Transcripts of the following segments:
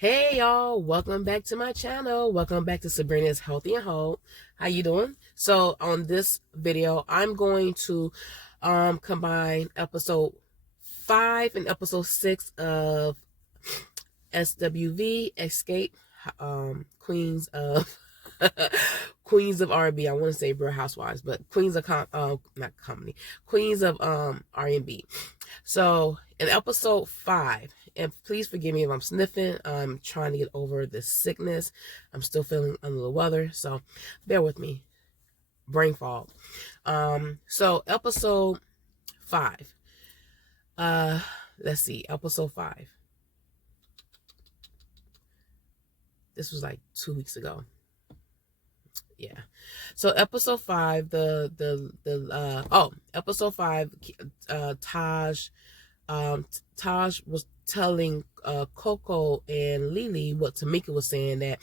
Hey y'all, welcome back to my channel. Welcome back to Sabrina's Healthy and Whole. How you doing? So on this video, I'm going to combine episode 5 and episode 6 of SWV Escape, Queens of Queens of R&B. I want to say Real Housewives, but Queens of not comedy, Queens of R&B. So in episode 5, and please forgive me if I'm sniffing. I'm trying to get over this sickness. I'm still feeling under the weather, so bear with me. Brain fog. So episode 5. Let's see, episode 5. This was like 2 weeks ago. Yeah. So episode 5, episode 5, Taj was telling Coco and Lily what Tamika was saying, that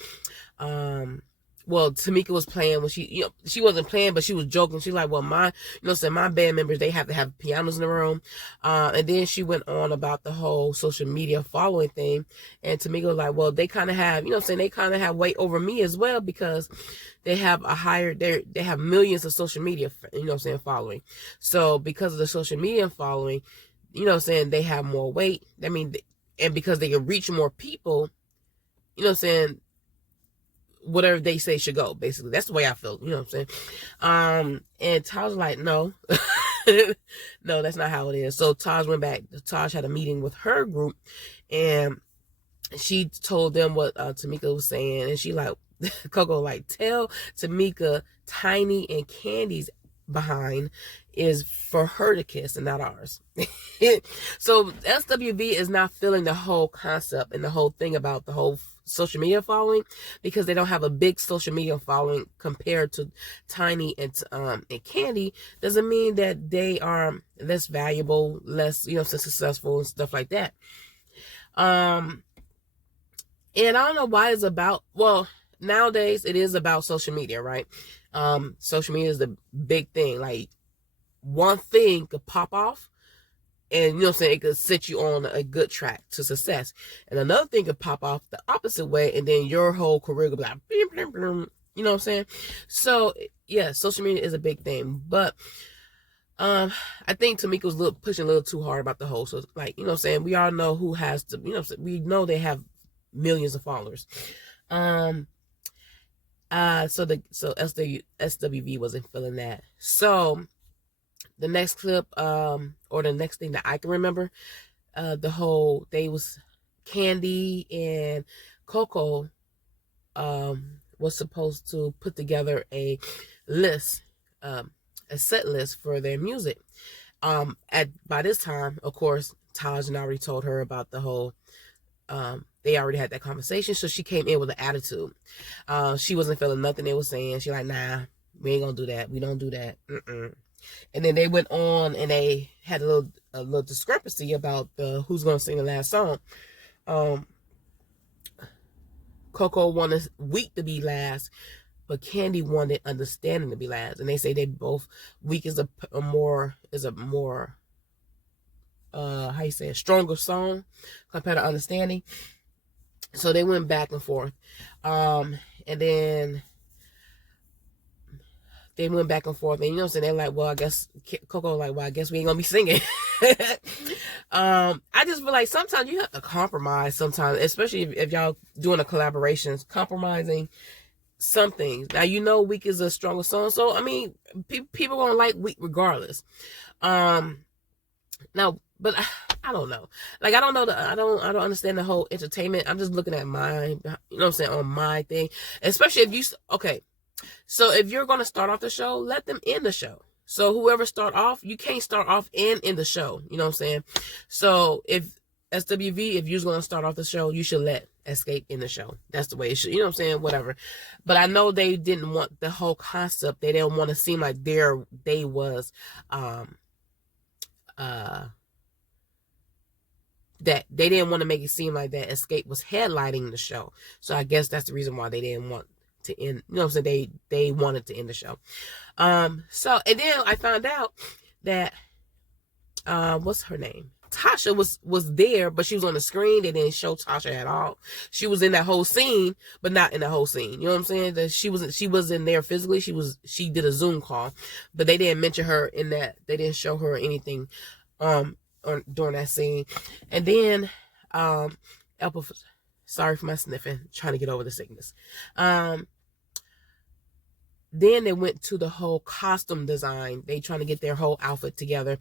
Tamika was playing when she wasn't playing, but she was joking. She's like, well, my band members, they have to have pianos in the room. And then she went on about the whole social media following thing. And Tamika was like, well, they kind of have, they kind of have weight over me as well, because they have they have millions of social media, following. So because of the social media following, they have more weight. I mean, and because they can reach more people, whatever they say should go, basically. That's the way I feel, and Taj was like, no. No, that's not how it is. So Taj went back. Taj had a meeting with her group, and she told them what Tamika was saying, and she like, Coco like, tell Tamika Tiny and Candy's behind is for her to kiss and not ours. So SWV is not feeling the whole concept and the whole thing about the whole social media following, because they don't have a big social media following compared to Tiny and Candy. Doesn't mean that they are less valuable, less successful and stuff like that. And I don't know why it's about, well, nowadays it is about social media, right? Social media is the big thing. Like, one thing could pop off, and it could set you on a good track to success. And another thing could pop off the opposite way, and then your whole career could be like, blim, blim, blim, So yeah, social media is a big thing. But I think Tamika was pushing a little too hard about the whole, so like, we all know who has to, we know they have millions of followers. So SWV wasn't feeling that. So the next clip, or the next thing that I can remember, they was Candy and Coco was supposed to put together a list, a set list for their music. By this time, of course, Taj had already told her about the whole, they already had that conversation, so she came in with an attitude. She wasn't feeling nothing they were saying. She like, nah, we ain't gonna do that. We don't do that. And then they went on and they had a little discrepancy about who's gonna sing the last song. Coco wanted Weak to be last, but Candy wanted Understanding to be last. And they say they both, Weak is a more how you say, a stronger song compared to Understanding. So they went back and forth. And then they went back and forth, and they're like, well, I guess Coco like, well, I guess we ain't gonna be singing. I just feel like sometimes you have to compromise sometimes, especially if y'all doing a collaboration, compromising some things. Now, Weak is a stronger song, so I mean, people gonna like Weak regardless. Now, but I don't know. Like, I don't know. I don't understand the whole entertainment. I'm just looking at my, on my thing. Especially if you, okay. So if you're going to start off the show, let them end the show. So whoever start off, you can't start off and end the show. You know what I'm saying? So if SWV, if you're going to start off the show, you should let Escape in the show. That's the way it should, you know what I'm saying? Whatever. But I know they didn't want the whole concept. They didn't want to seem like they was, that they didn't want to make it seem like that Escape was headlining the show. So I guess that's the reason why they didn't want to end, so they wanted to end the show. So, and then I found out that, what's her name? Tasha was there, but she was on the screen. They didn't show Tasha at all. She was in that whole scene, but not in the whole scene. You know what I'm saying? That she was in there physically. She did a Zoom call, but they didn't mention her in that. They didn't show her anything during that scene. And then sorry for my sniffing, trying to get over the sickness. Then they went to the whole costume design. They trying to get their whole outfit together.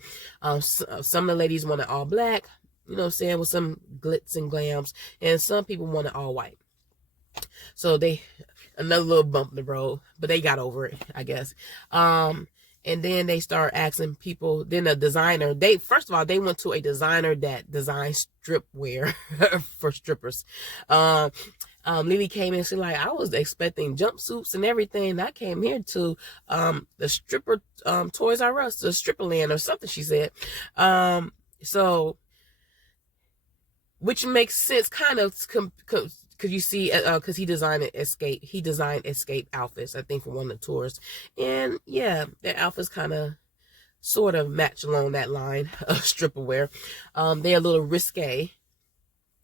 Some of the ladies wanted all black, you know what I'm saying, with some glitz and glams. And some people wanted all white. So another little bump in the road, but they got over it, I guess. And then they start asking people, then a designer, first of all, they went to a designer that designs strip wear for strippers. Lily came in, she's like, I was expecting jumpsuits and everything. I came here to the stripper Toys R Us, the stripper land or something, she said. So, which makes sense kind of because you see, because he designed escape outfits, I think, for one of the tours. And yeah, their outfits kind of sort of match along that line of stripper wear. They're a little risque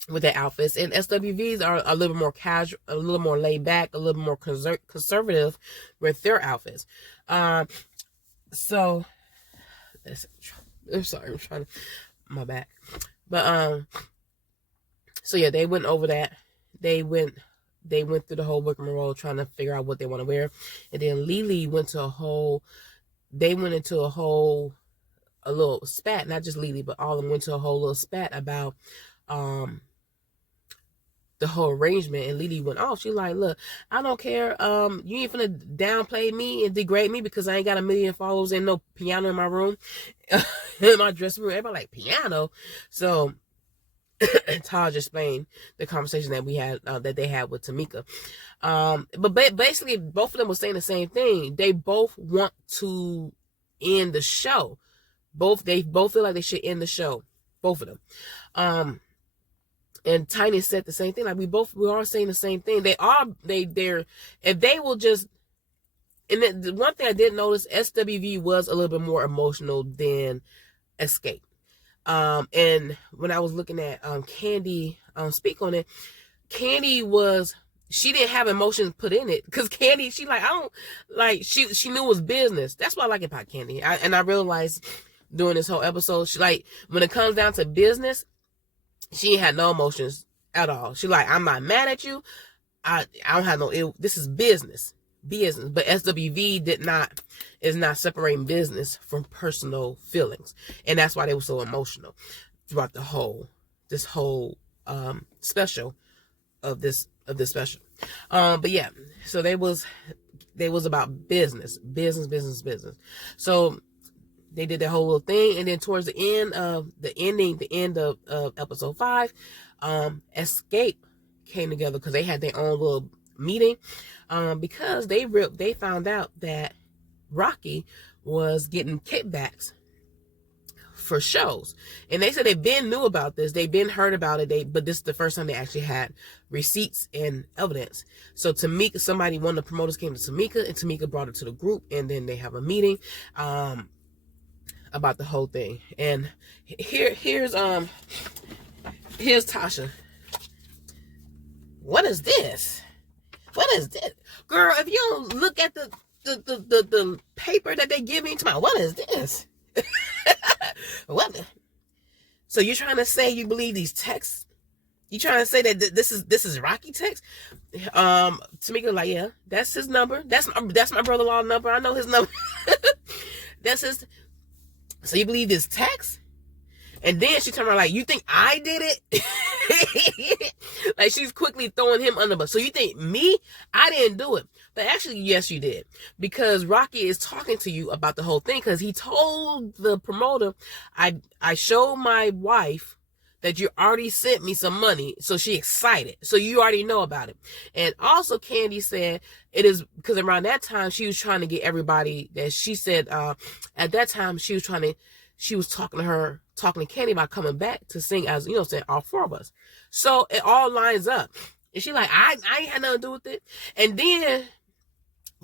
with their outfits, and SWVs are a little more casual, a little more laid back, a little more conservative with their outfits. So I'm sorry, I'm trying to my back, but so yeah, they went over that. They went through the whole rigmarole trying to figure out what they want to wear, and then Lily went into a little spat, not just Lily, but all of them went to a whole little spat about the whole arrangement. And Lily went off. She like, look, I don't care. You ain't finna downplay me and degrade me because I ain't got 1 million followers and no piano in my room, in my dressing room. Everybody like, piano. So Taj explained the conversation that we had, that they had with Tamika. But basically, both of them were saying the same thing. They both want to end the show. They both feel like they should end the show. Both of them. And Tiny said the same thing. Like we are saying the same thing. They're if they will just. And the one thing I did notice, SWV was a little bit more emotional than Escape. And when I was looking at Candy speak on it, Candy she didn't have emotions put in it, because Candy, she like, I don't like, she knew it was business. That's what I like about Candy. And I realized during this whole episode, she like, when it comes down to business, she had no emotions at all. She like, I'm not mad at you. I don't have this is business. But SWV is not separating business from personal feelings. And that's why they were so emotional throughout this whole special of this special. But yeah, so they was about business. So they did that whole little thing, and then towards the end of episode 5, Escape came together because they had their own little meeting, because they found out that Rocky was getting kickbacks for shows, and they said they've been knew about this, they've been heard about it, but this is the first time they actually had receipts and evidence. So Tamika, one of the promoters came to Tamika, and Tamika brought it to the group, and then they have a meeting about the whole thing. And here's Tasha. What is this? Girl, if you don't look at the paper that they give me tomorrow, what is this? What? So you're trying to say you believe these texts? You trying to say that this is Rocky text? Tamika like, yeah, that's his number. That's my brother-in-law number. I know his number. That's his. So you believe this text? And then she turned around like, you think I did it? Like, she's quickly throwing him under the bus. So you think me? I didn't do it. But actually, yes, you did. Because Rocky is talking to you about the whole thing. Because he told the promoter, I showed my wife that you already sent me some money. So she excited. So you already know about it. And also Candy said it is because around that time, she was trying to get everybody that she said, at that time, she was talking to Candy about coming back to sing, as you know, saying all 4 of us. So it all lines up. And she like, I ain't had nothing to do with it. And then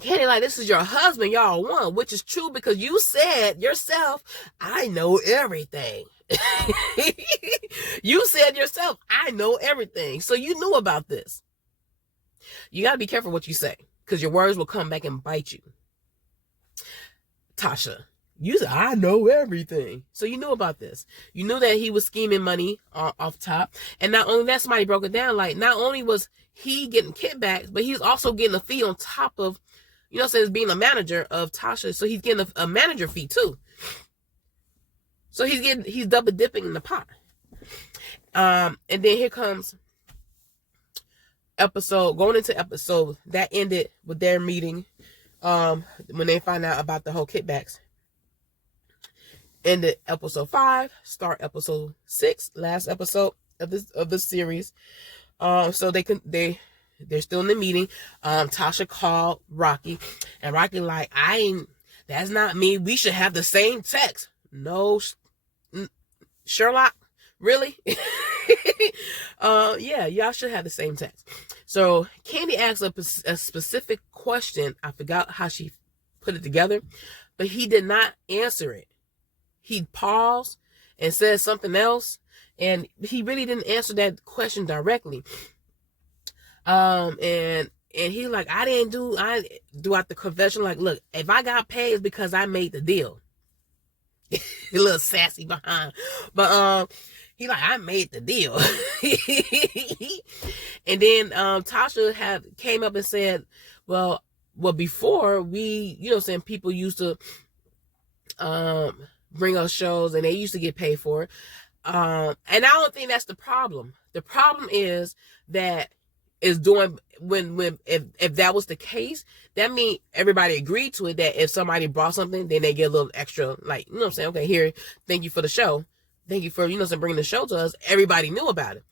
Candy like, this is your husband, y'all one, which is true because you said yourself, I know everything. You said yourself, I know everything. So you knew about this. You got to be careful what you say, because your words will come back and bite you. Tasha, you said, I know everything. So you knew about this. You knew that he was scheming money off top. And not only that, somebody broke it down. Like, not only was he getting kickbacks, but he's also getting a fee on top of, you know, since being a manager of Tasha. So he's getting a manager fee too. So he's double dipping in the pot. And then here comes going into episode that ended with their meeting. When they find out about the whole kickbacks. Ended episode 5, start episode 6, last episode of this series. So they're still in the meeting. Tasha called Rocky, and Rocky like, that's not me. We should have the same text. No, Sherlock, really? Yeah, y'all should have the same text. So Candy asked a specific question. I forgot how she put it together, but he did not answer it. He paused and said something else, and he really didn't answer that question directly. And he like, I throughout the confession, like, look, if I got paid, it's because I made the deal. A little sassy behind, but he like, I made the deal. And then Tasha came up and said, well, before we, you know, saying people used to bring us shows and they used to get paid for it. And I don't think that's the problem. The problem is that if that was the case, that means everybody agreed to it, that if somebody brought something, then they get a little extra, like, you know what I'm saying? Okay, here, thank you for the show. Thank you for, you know, bringing the show to us. Everybody knew about it.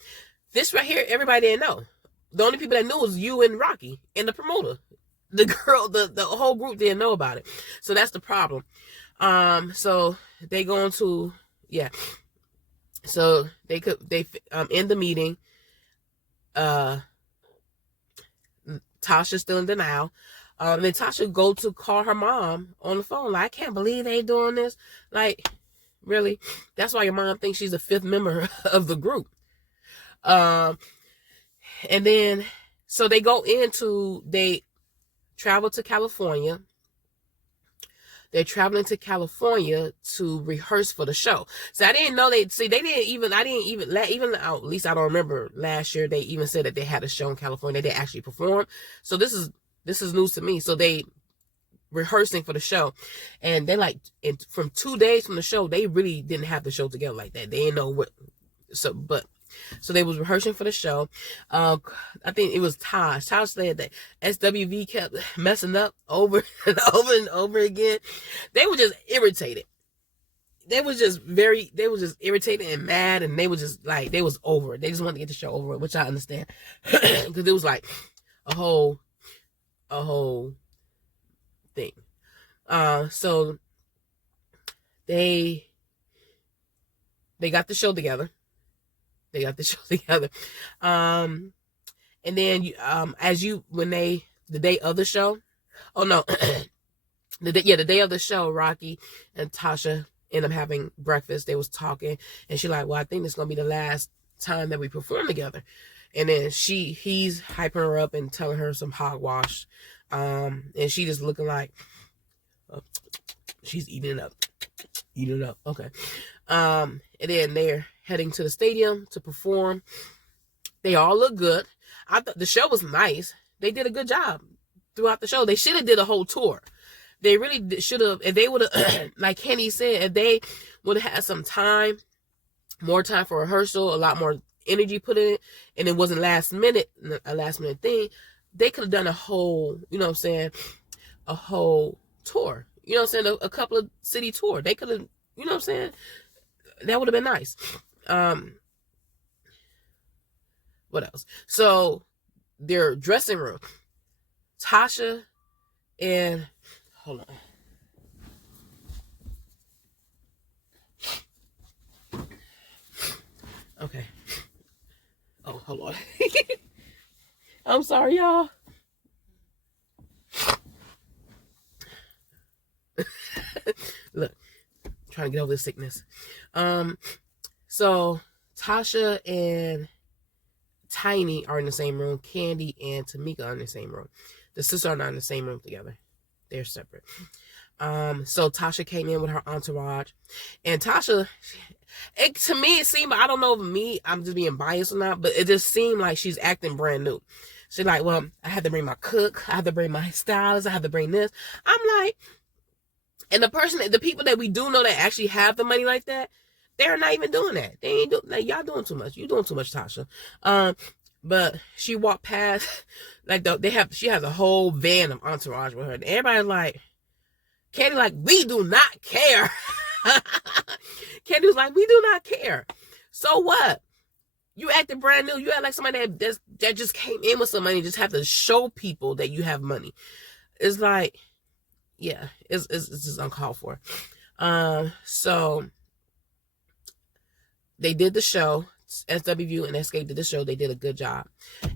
This right here, everybody didn't know. The only people that knew was you and Rocky and the promoter. The girl, the whole group didn't know about it. So that's the problem. So they go into, yeah. So they end the meeting. Tasha's still in denial. Then Tasha go to call her mom on the phone. Like, I can't believe they doing this. Like, really? That's why your mom thinks she's a 5th member of the group. And then, so they travel to California. They're traveling to California to rehearse for the show. So I didn't know at least I don't remember last year they even said that they had a show in California. They actually performed. So this is news to me. So they rehearsing for the show, and they like, from 2 days from the show, they really didn't have the show together like that. They didn't know what. So they was rehearsing for the show. I think it was Taj. Taj said that SWV kept messing up over and over and over again. They were just irritated. They was just irritated and mad, and they were just like, they was over it. They just wanted to get the show over it, which I understand. Because it was like a whole thing. So they got the show together. And then the day of the show, the day of the show, Rocky and Tasha ended up having breakfast. They was talking, and she like, well, I think this is gonna be the last time that we perform together. And then he's hyping her up and telling her some hogwash, and she just looking like, she's eating it up. Okay. And then they're heading to the stadium to perform. They all look good. I thought the show was nice. They did a good job throughout the show. They should have did a whole tour. They really should have. If they would have, like Kenny said, if they would have had some time, more time for rehearsal, a lot more energy put in it, and it wasn't a last minute thing, they could have done a whole, you know what I'm saying, a whole tour. You know what I'm saying? A couple of city tour. They could have, you know what I'm saying? That would have been nice. What else? So their dressing room. Tasha and, hold on. Okay. Oh, hold on. I'm sorry, y'all. Look, trying to get over this sickness. So Tasha and Tiny are in the same room. Kandi and Tamika are in the same room. The sisters are not in the same room together. They're separate. So Tasha came in with her entourage, and Tasha, to me it seemed, I don't know if I'm just being biased or not, but it just seemed like she's acting brand new. She's like, well, I had to bring my cook, I had to bring my stylist, I had to bring this. I'm like, and the people that we do know that actually have the money like that, they're not even doing that. They ain't doing, like, y'all doing too much. You doing too much, Tasha. But she walked past, like, she has a whole van of entourage with her. And everybody's like, Kandi like, we do not care. Kandi was like, we do not care. So what? You acted brand new. You act like somebody that just came in with some money. Just have to show people that you have money. It's like, yeah, it's just uncalled for. So they did the show. SWV and Xscape did the show. They did a good job.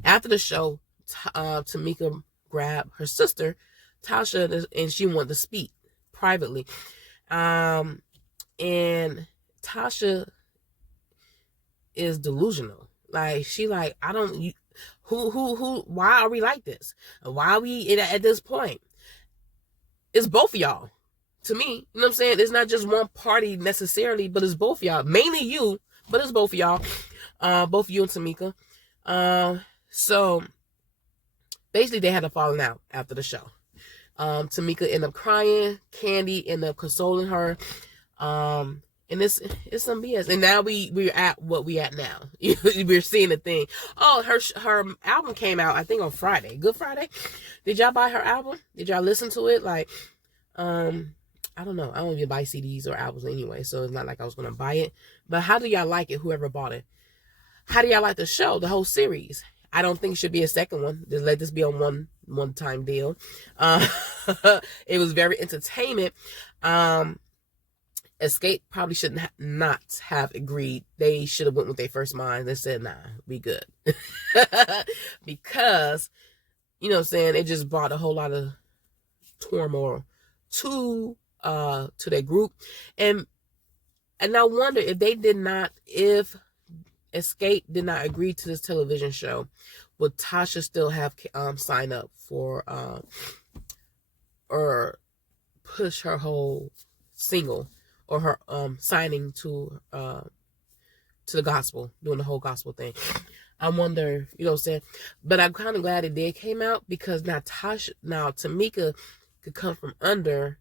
After the show, Tamika grabbed her sister, Tasha, and she wanted to speak privately. And Tasha is delusional. Like, she like, why are we like this? Why are we at this point? It's both of y'all. To me, you know what I'm saying? It's not just one party necessarily, but it's both of y'all. Mainly you, but it's both of y'all. Both you and Tamika. So basically they had a falling out after the show. Tamika ended up crying. Kandi ended up consoling her. And it's some BS. And now we're at what we at now. We're seeing the thing. Oh, her album came out, I think, on Friday. Good Friday. Did y'all buy her album? Did y'all listen to it? Like, I don't know. I don't even buy CDs or albums anyway, so it's not like I was gonna buy it. But how do y'all like it? Whoever bought it. How do y'all like the show? The whole series? I don't think it should be a second one. Just let this be a one time deal. It was very entertainment. Xscape probably should not have agreed. They should have went with their first mind. They said, nah, we good. Because, you know what I'm saying, it just brought a whole lot of turmoil to their group. And I wonder if Xscape did not agree to this television show, would Tasha still have signed up for or push her whole single or her signing to the gospel, doing the whole gospel thing? I wonder, you know what I'm saying? But I'm kind of glad it did came out, because now Tamika could come from under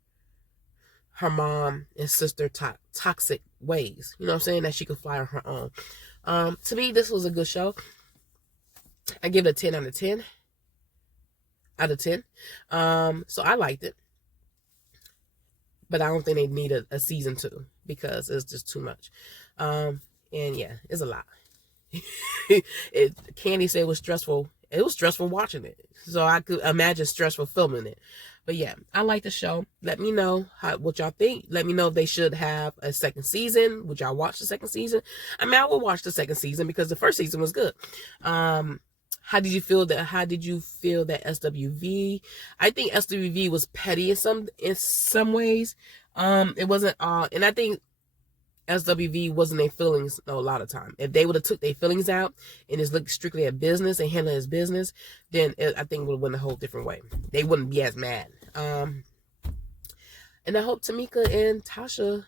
her mom and sister toxic ways. You know what I'm saying? That she could fly on her own. To me, this was a good show. I give it a 10 out of 10. So I liked it. But I don't think they need a season 2, because it's just too much. And yeah, it's a lot. Kandi said it was stressful. It was stressful watching it. So I could imagine stressful filming it. But yeah, I like the show. Let me know what y'all think. Let me know if they should have a second season. Would y'all watch the second season? I mean, I will watch the second season because the first season was good. How did you feel that SWV? I think SWV was petty in some ways. It wasn't and I think SWV wasn't their feelings a lot of time. If they would have took their feelings out and just looked strictly at business and handling his business, then I think it would have went a whole different way. They wouldn't be as mad. And I hope Tamika and Tasha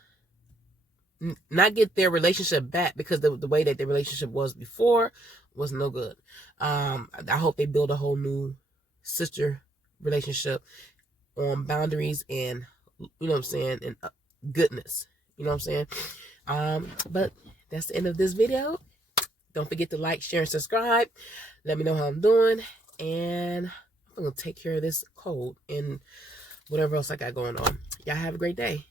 not get their relationship back, because the way that their relationship was before was no good. I hope they build a whole new sister relationship on boundaries and, you know what I'm saying, and goodness. You know what I'm saying? But that's the end of this video. Don't forget to like, share, and subscribe. Let me know how I'm doing. And I'm going to take care of this cold and whatever else I got going on. Y'all have a great day.